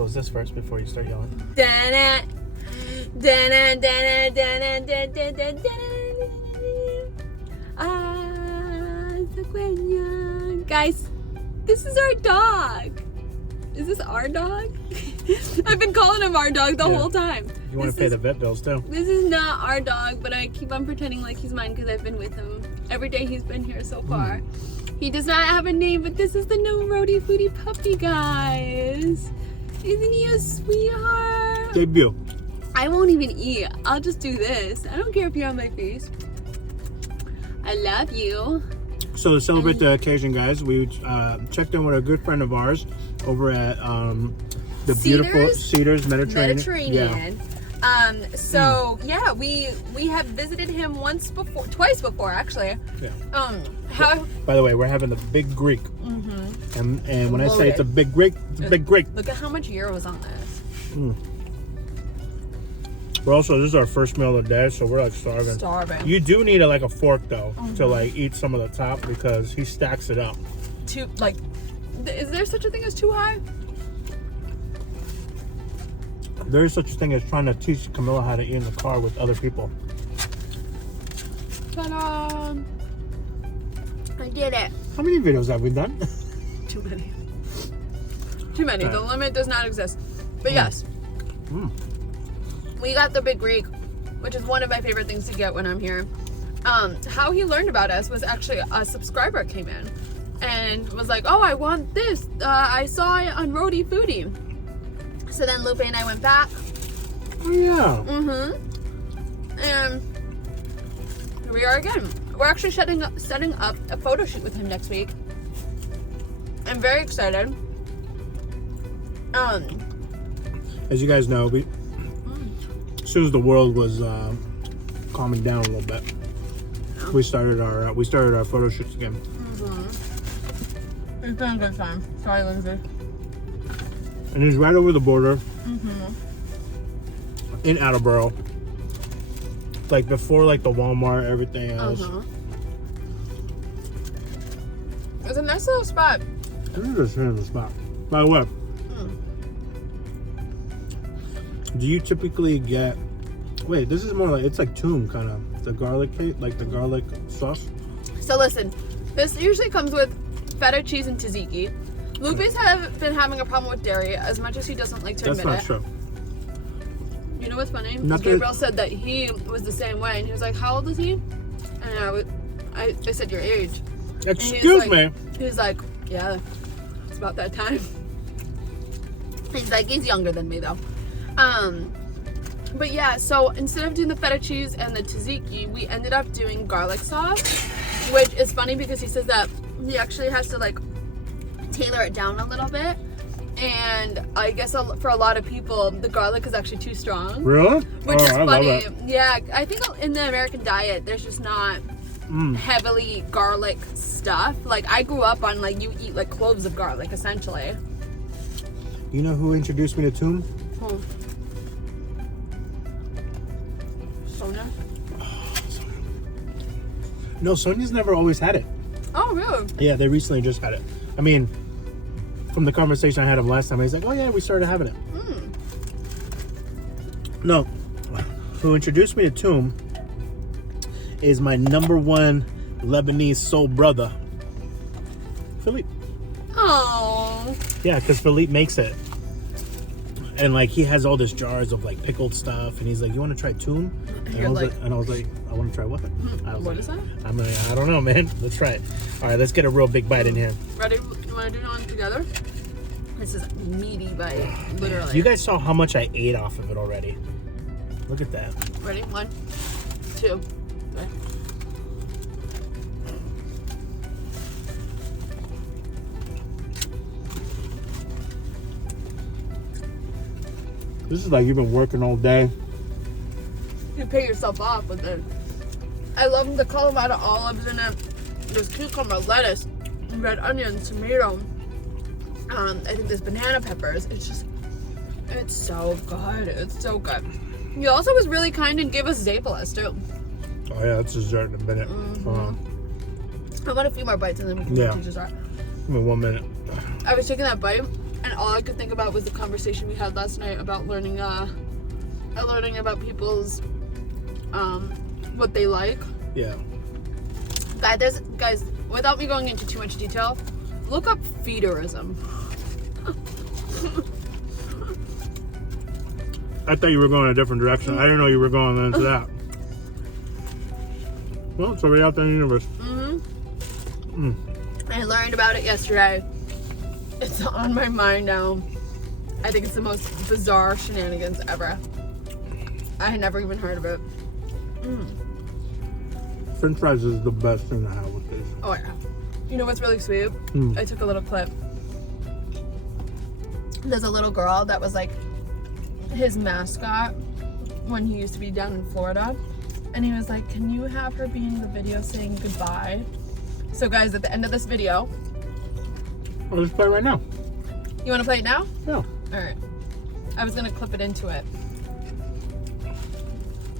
close this first before you start yelling. Da-na, da-na, da-na, da-na, da-na, da-na, da-na. Guys, this is our dog. Is this our dog? I've been calling him our dog the whole time. You want to pay the vet bills too. This is not our dog, but I keep on pretending like he's mine because I've been with him every day he's been here so far. He does not have a name, but this is the no roadie foodie puppy, guys. Isn't he a sweetheart? Debut. I won't even eat. I'll just do this. I don't care if you're on my face. I love you. So to celebrate the occasion, guys, we checked in with a good friend of ours over at the beautiful Cedars Mediterranean. So yeah, we have visited him twice before actually. Yeah. By the way, we're having the Big Greek. And when I say it's a Big Greek, it's a Big Greek. Look at how much gyros on this. We're also, this is our first meal of the day, so we're like starving. You do need a fork though to like eat some of the top because he stacks it up. Is there such a thing as too high? There is such a thing as trying to teach Camilla how to eat in the car with other people. Ta-da! I did it. How many videos have we done? Too many. Too many. The limit does not exist. But yes. We got the Big Greek, which is one of my favorite things to get when I'm here. How he learned about us was actually a subscriber came in and was like, oh, I want this. I saw it on Roadie Foodie. So then Lupe and I went back. Oh, yeah. And here we are again. We're actually setting up a photo shoot with him next week. I'm very excited. As you guys know, as soon as the world was calming down a little bit, we started our photo shoots again. It's been a good time. Sorry, Lindsay. And it's right over the border in Attleboro. Like before the Walmart, everything else. It's a nice little spot. This is a nice spot. By the way, do you typically get, wait, this is more like, it's like toom kind of, the garlic cake, like the garlic sauce? So listen, this usually comes with feta cheese and tzatziki. Lupe's been having a problem with dairy as much as he doesn't like to admit it. That's not true. You know what's funny? Gabriel said that he was the same way, and he was like, how old is he? And I said your age. Excuse me? He was like, yeah, it's about that time. He's like, he's younger than me though. But yeah, so instead of doing the feta cheese and the tzatziki, we ended up doing garlic sauce, which is funny because he says that he actually has to tailor it down a little bit, and I guess for a lot of people the garlic is actually too strong. Really? Which is funny. Yeah, I think in the American diet there's just not heavily garlic stuff. Like I grew up on you eat cloves of garlic essentially. You know who introduced me to toom? Sonia? No, Sonia's never always had it. Oh really? Yeah, they recently just had it. I mean, from the conversation I had him last time, he's like, oh yeah, we started having it. No, who introduced me to toom is my #1 Lebanese soul brother, Philippe. Oh. Yeah, because Philippe makes it. And he has all these jars of pickled stuff, and he's like, you want to try toom? And I was like, I want to try what? What is that? I'm like, I don't know, man. Let's try it. All right, let's get a real big bite in here. Ready? You want to do one together? This is a meaty bite, literally. You guys saw how much I ate off of it already. Look at that. Ready? 1, 2, 3. This is like you've been working all day. You pay yourself off with it. I love the Colorado olives in it. There's cucumber, lettuce, red onions, tomato. I think there's banana peppers. It's so good. It's so good. He also was really kind and gave us Zapalas too. Oh yeah, that's dessert in a minute. I want a few more bites and then we can do dessert. Give me 1 minute. I was taking that bite and all I could think about was the conversation we had last night about learning about people's what they like. Yeah. Guys, without me going into too much detail, look up feederism. I thought you were going a different direction. I didn't know you were going into that. Well, it's already out there in the universe. I learned about it yesterday. It's on my mind now. I think it's the most bizarre shenanigans ever. I had never even heard of it. French fries is the best thing to have with this. Oh yeah. You know what's really sweet? I took a little clip. There's a little girl that was like his mascot when he used to be down in Florida. And he was like, can you have her be in the video saying goodbye? So guys, at the end of this video... I'll just play it right now. You want to play it now? Yeah. Alright. I was going to clip it into it.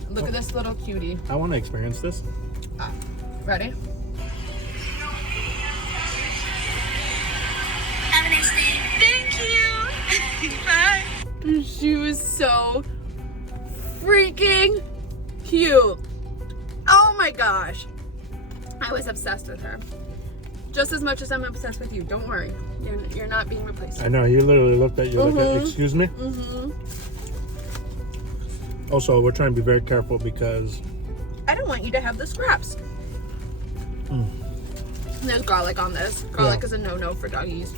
Look at this little cutie. I want to experience this. Ready? Have a nice day. Thank you. Bye. She was so freaking cute. Oh my gosh. I was obsessed with her. Just as much as I'm obsessed with you. Don't worry. You're not being replaced. I know, you literally looked at you like, excuse me? Also, we're trying to be very careful because... I don't want you to have the scraps. There's garlic on this. Garlic is a no-no for doggies.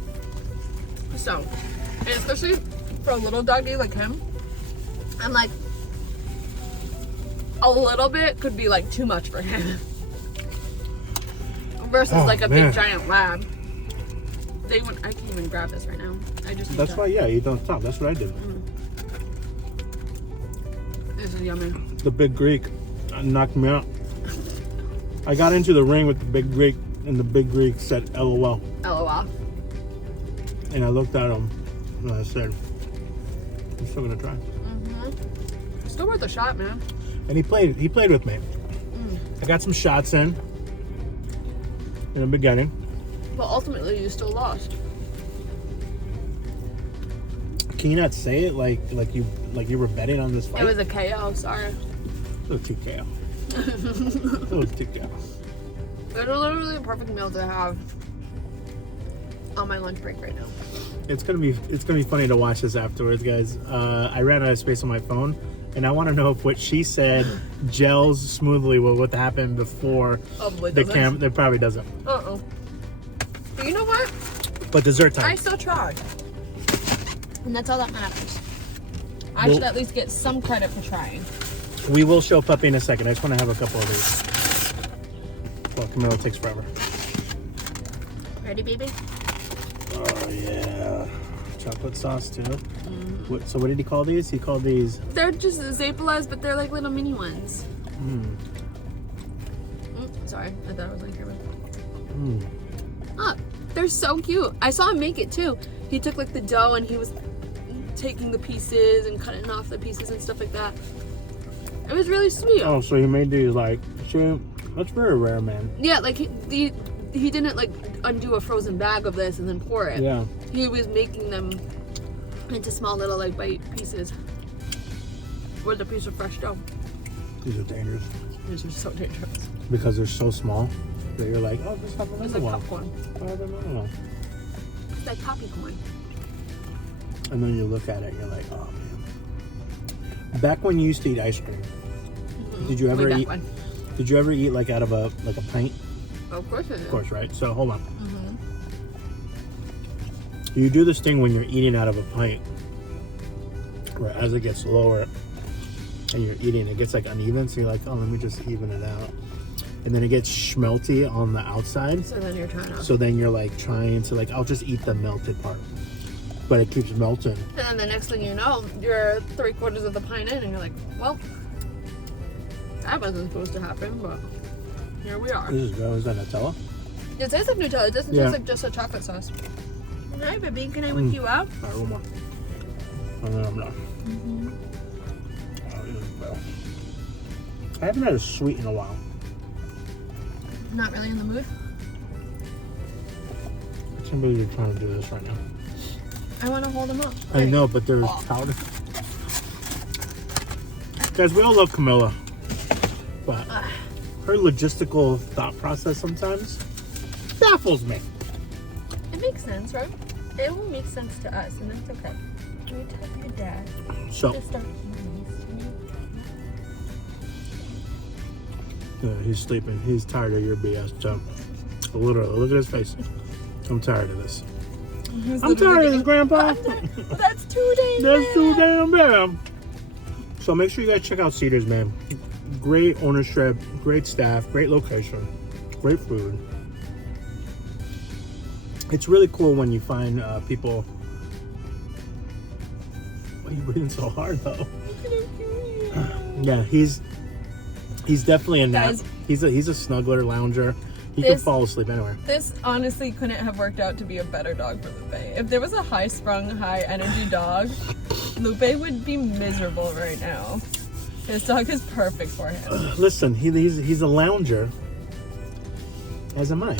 So, and especially for a little doggy like him, I'm like, a little bit could be like too much for him. Versus like a big giant lab. I can't even grab this right now. I just. That's why, yeah, you don't stop. That's what I did. This is yummy. The big Greek knocked me out. I got into the ring with the big Greek, and the big Greek said LOL. LOL. And I looked at him, and I said, I'm still gonna try. Still worth a shot, man. And he played with me. I got some shots in the beginning. But ultimately, you still lost. Can you not say it like you were betting on this fight? It was a KO, sorry. It was TKO. It was TKO. It's literally a perfect meal to have on my lunch break right now. It's gonna be funny to watch this afterwards, guys. I ran out of space on my phone, and I want to know if what she said gels smoothly with what happened before the camera. It probably doesn't. But you know what? But dessert time. I still tried. And that's all that matters. I should at least get some credit for trying. We will show Puppy in a second. I just want to have a couple of these. Well, Camilla takes forever. Ready, baby? Oh, yeah. Chocolate sauce, too. So what did he call these? He called these... They're just Zapolas, but they're like little mini ones. Sorry, I thought I was on camera. Oh, they're so cute. I saw him make it, too. He took like the dough and he was taking the pieces and cutting off the pieces and stuff like that. It was really sweet. Oh, so he made these like... That's very rare, man. Yeah, like he didn't like undo a frozen bag of this and then pour it. Yeah. He was making them into small little like bite pieces with a piece of fresh dough. These are dangerous. These are so dangerous. Because they're so small that you're like, oh, just have another It's like one. popcorn. Have another one. It's like popcorn. And then you look at it and you're like, oh man. Back when you used to eat ice cream, did you ever eat? Did you ever eat like out of a pint? Of course I did. Of course, right? So hold on. You do this thing when you're eating out of a pint, where as it gets lower and you're eating, it gets like uneven. So you're like, oh, let me just even it out. And then it gets schmelty on the outside. So then you're trying to. So then you're like trying to like, I'll just eat the melted part. But it keeps melting. And then the next thing you know, you're 3/4 of the pint in and you're like, well, that wasn't supposed to happen, but here we are. This is good. Is that Nutella? It tastes like Nutella. It doesn't taste like just a chocolate sauce. Hi, baby. Can I wake you up? All right, one more. And then I'm done. Oh, this is better. I haven't had a sweet in a while. Not really in the mood. Somebody's trying to do this right now. I want to hold him up. I know, but they're powder. Guys, we all love Camilla, but her logistical thought process sometimes baffles me. It makes sense, right? It will make sense to us, and that's okay. Can we tell your dad So, to start eating these? he's sleeping. He's tired of your BS. So, literally, look at his face. I'm tired of this. I'm tired of this, Grandpa. That's too damn That's too damn bad. So make sure you guys check out Cedars, man. Great ownership, great staff, great location, great food. It's really cool when you find people. Why are you breathing so hard though? Yeah, he's definitely a nap. Guys, He's a snuggler, lounger. He can fall asleep anywhere. This honestly couldn't have worked out to be a better dog for Lupe. If there was a high-sprung, high-energy dog, Lupe would be miserable right now. This dog is perfect for him. Listen, he's a lounger, as am I.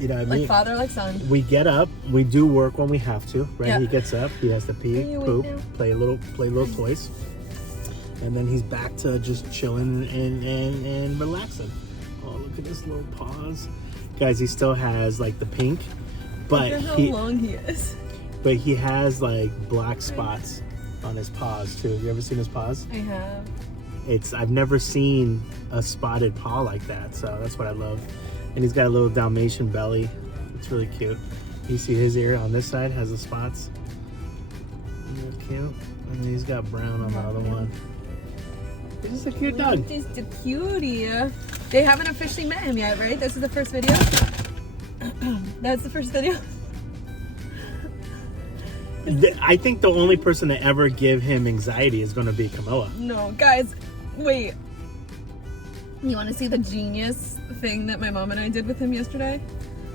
You know what I mean? Like father, like son. We get up, we do work when we have to, right? Yeah. He gets up, he has to pee, Are you poop, awake now? play little toys, and then he's back to just chilling and relaxing. Oh, look at his little paws, guys. He still has like the pink, but Look at how long he is. But he has like black spots on his paws too. You ever seen his paws? I have. I've never seen a spotted paw like that, so that's what I love. And he's got a little Dalmatian belly. It's really cute. You see his ear on this side has the spots. Isn't that cute? And then he's got brown on the other one. He's just a cute dog. He's the cutie. They haven't officially met him yet, right? This is the first video. That's the first video. I think the only person to ever give him anxiety is going to be Camilla. No, guys, wait. You want to see the genius thing that my mom and I did with him yesterday?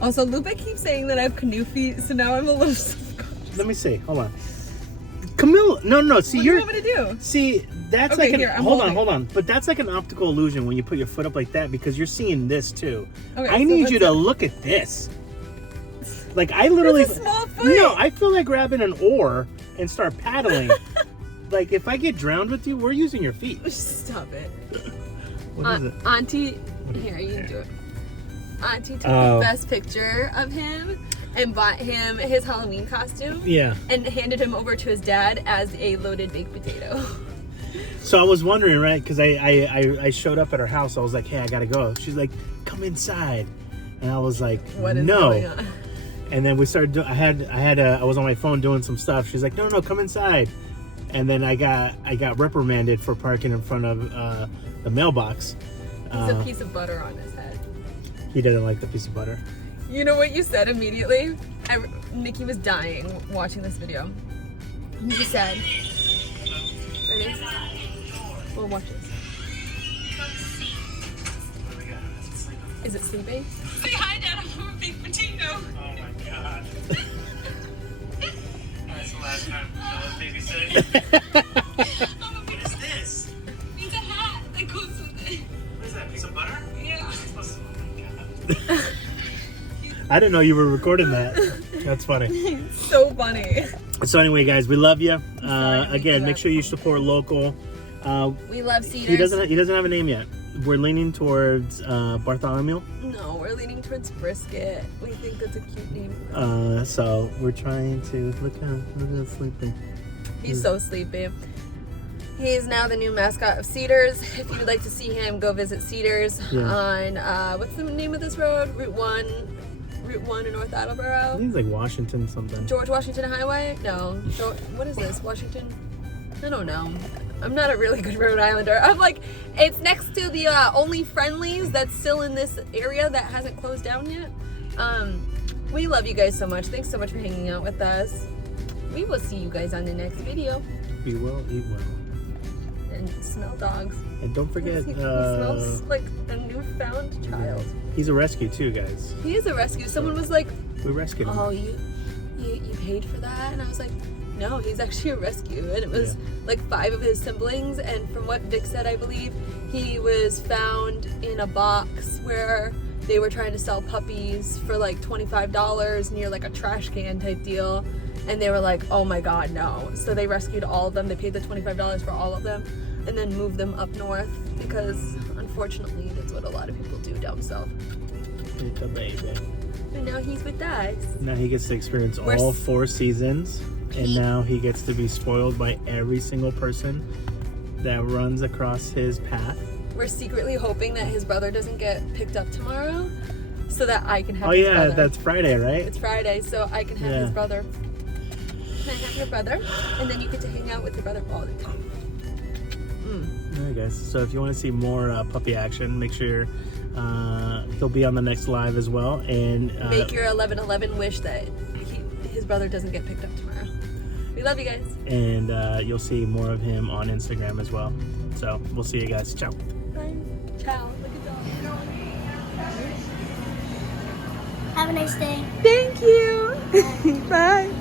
Also, Lupe keeps saying that I have canoe feet, so now I'm a little self-conscious. Let me see. Hold on. Camilla, no. See, What do you want me to do? See, that's Okay, like an. here, I'm hold holding. on. But that's like an optical illusion when you put your foot up like that because you're seeing this too. Okay, I so need let's you to see. look at this. Like I literally. It's a small foot. No, I feel like grabbing an oar and start paddling. Like if I get drowned with you, we're using your feet. Stop it. What is it? Auntie, here, you can do it. Auntie took Oh. the best picture of him and bought him his Halloween costume Yeah. and handed him over to his dad as a loaded baked potato. So I was wondering, right? Because I showed up at her house. I was like, hey, I gotta go. She's like, come inside, and I was like, What is no. going on? And then we started doing. I was on my phone doing some stuff. She's like, no, come inside. And then I got reprimanded for parking in front of the mailbox. He's a piece of butter on his head. He doesn't like the piece of butter. You know what you said immediately? Nikki was dying watching this video. You just said, ready? Well, watch this. Is it sleeping? Say hi, Dad. I'm a big potato. Oh my god. That's the last time babysitting. What is this? It's a hat that goes with it. What is that? Piece of butter? Yeah. Oh my god. I didn't know you were recording that. That's funny. So funny. So anyway, guys, we love you. sorry, Again, Mickey, make sure you support local. We love Cedars. He doesn't have a name yet. We're leaning towards Bartholomew. No, we're leaning towards Brisket. We think that's a cute name. So we're trying to look at sleeping. He's so sleepy. He's now the new mascot of Cedars. If you would like to see him, go visit Cedars on what's the name of this road? Route 1 in North I Attleboro. think it's like Washington something. George Washington Highway? No. What is this? Washington? I don't know. I'm not a really good Rhode Islander. I'm like, it's next to the Only Friendlies that's still in this area that hasn't closed down yet. We love you guys so much. Thanks so much for hanging out with us. We will see you guys on the next video. Be well, eat well. And smell dogs. And don't forget, He smells like a newfound child. he's a rescue too, guys. He is a rescue. Someone was like, We rescued him. oh, you paid for that? And I was like, no, he's actually a rescue. And it was like 5 of his siblings. And from what Vic said, I believe, he was found in a box where they were trying to sell puppies for like $25 near like a trash can type deal. And they were like, oh my God, no. So they rescued all of them. They paid the $25 for all of them and then moved them up north because unfortunately that's what a lot of people do down south. It's a baby. And now he's with us. Now he gets to experience We're all s- 4 seasons, and now he gets to be spoiled by every single person that runs across his path. We're secretly hoping that his brother doesn't get picked up tomorrow so that I can have Oh his yeah, brother. that's Friday, right? It's Friday, so I can have Yeah. his brother. Can I have your brother? And then you get to hang out with your brother all the time. Alright guys, so if you want to see more puppy action, make sure he'll be on the next live as well. And Make your 11/11 wish that his brother doesn't get picked up tomorrow. We love you guys. and you'll see more of him on Instagram as well. So we'll see you guys. Ciao. Bye. Ciao. Look at dog. Have a nice day. Thank you. Bye.